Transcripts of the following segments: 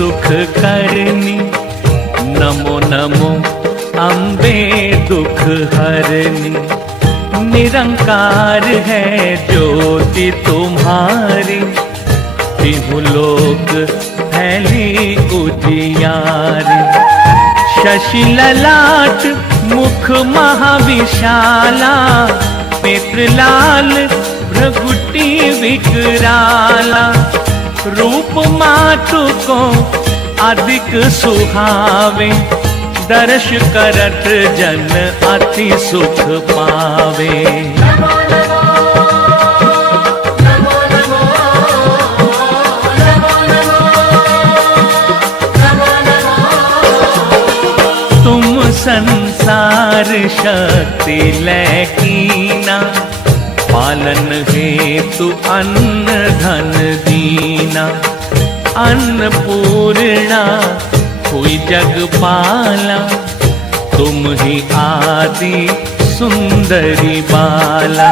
सुख करनी। नमो नमो अम्बे दुख हरनी। निरंकार है ज्योति तुम्हारी, तिहु लोक फैली उजियारी। शशि ललाट मुख महाविशाला, नेत्रलाल भ्रगुटी विकराला। रूप मातु को अधिक सुहावे, दर्श करत जन अति सुख पावे। तुम संसार शक्ति लैकीना, पालन हेतु अन्न धन दीना। अन्नपूर्णा हुई जगपाला, तुम ही आदि सुंदरी बाला।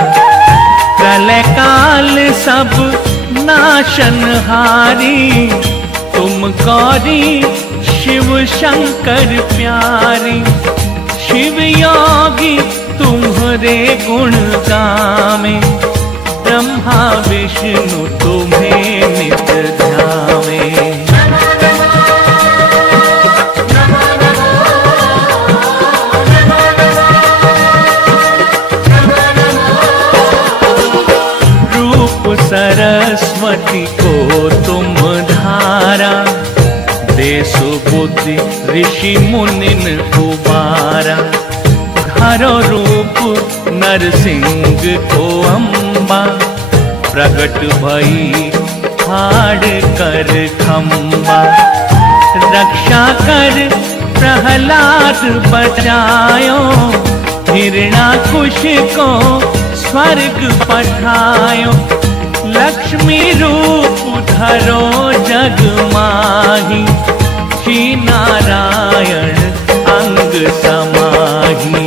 प्रलय काल सब नाशनहारी, तुम गौरी शिव शंकर प्यारी। शिव योगी तुम्हारे गुण गावे, ब्रह्मा विष्णु तुम्हें नित ध्यावे। रूप सरस्वती को तुम धारा, देसु बुद्धि ऋषि मुनिन उबारा। हरो रूप नरसिंह को अम्बा, प्रगट भई फाड़ कर खम्बा। रक्षा कर प्रहलाद बचायो, हिरणाकुश को स्वर्ग पठायो। लक्ष्मी रूप धरो जग माही, श्री नारायण अंग समाही।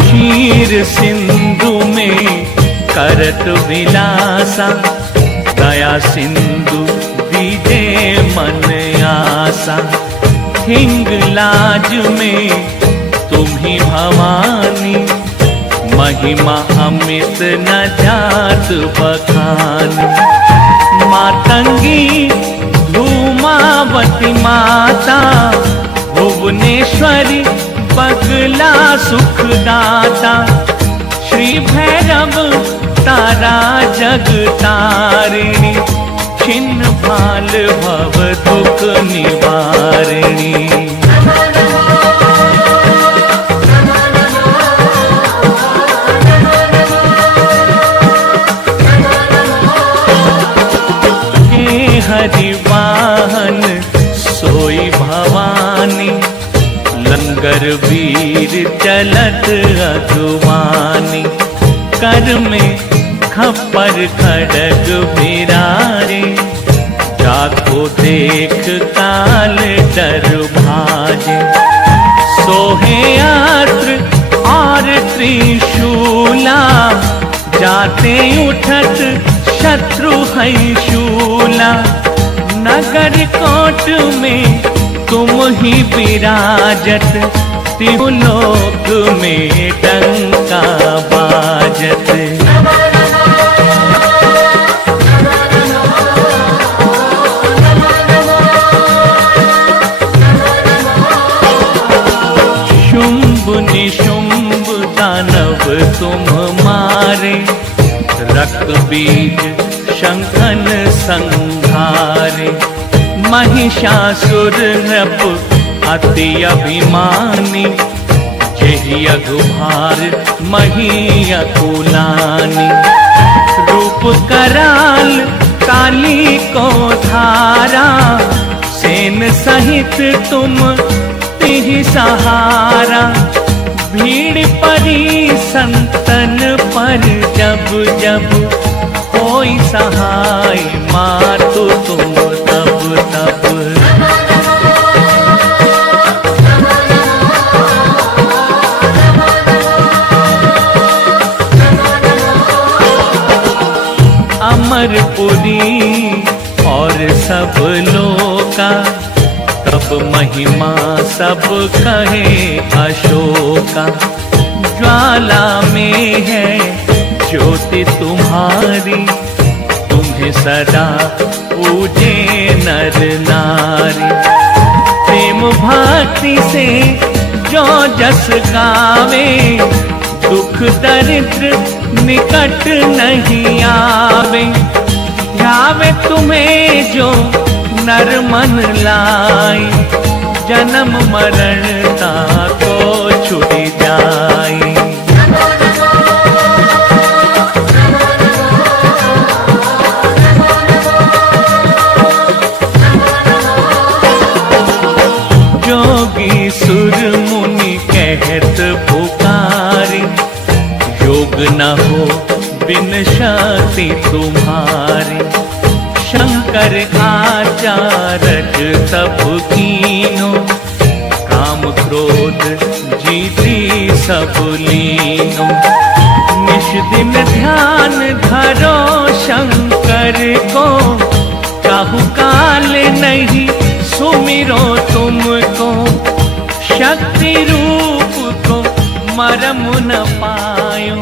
क्षीर सिंधु में करत विलासा, दया सिंधु दीजे मन आसा। हिंगलाज में तुम ही भवानी, महिमा अमित न जात बखानी। मातंगी धूमावती माता, भुवनेश्वरी बगला सुखदाता। श्री भैरव तारा जगतारिणी, छिन्न भाल भव दुख निवारिणी। हरि वाहन सोई भवानी, लंगर वीर चलत अगवानी। कर में खप्पर खड़ग बिरारे, जाको देख काल डर भाजे। सोहे आत्र और त्रिशूला, जाते उठत शत्रु है शूला। नगर कोट में तुम ही विराजत, तिहु लोक में डंका बाजत। शुंभ निशुंभ दानव तुम मारे, रक्त बीज शंखन संहारे। महिषासुर नृप अति अभिमानी, जेहि अघुभार मही अकुलानी। रूप कराल काली को धारा, सेन सहित तुम तिहि सहारा। भीड़ परी संतन पर जब जब, कोई सहाय मातु तुम तब तब। सब लोका, तब महिमा सब कहे अशोका। ज्वाला में है ज्योति तुम्हारी, तुम्हें सदा पूजे नर नारी। प्रेम भक्ति से जो जस गावे, दुख दरिद्र निकट नहीं आवे। ध्यावे तुम्हें जो नर मन लाई, जन्म मरण ताको छुड़ी जाई। जोगी सुर मुनि कहत पुकारी, योग न हो बिन शक्ति तुम्हारी। शंकर आचारज तब कीनो, काम क्रोध जीती सब लीनो। निश दिन ध्यान धरो शंकर को, काहू काल नहीं सुमिरो तुमको। शक्ति रूप को मरम न पायो,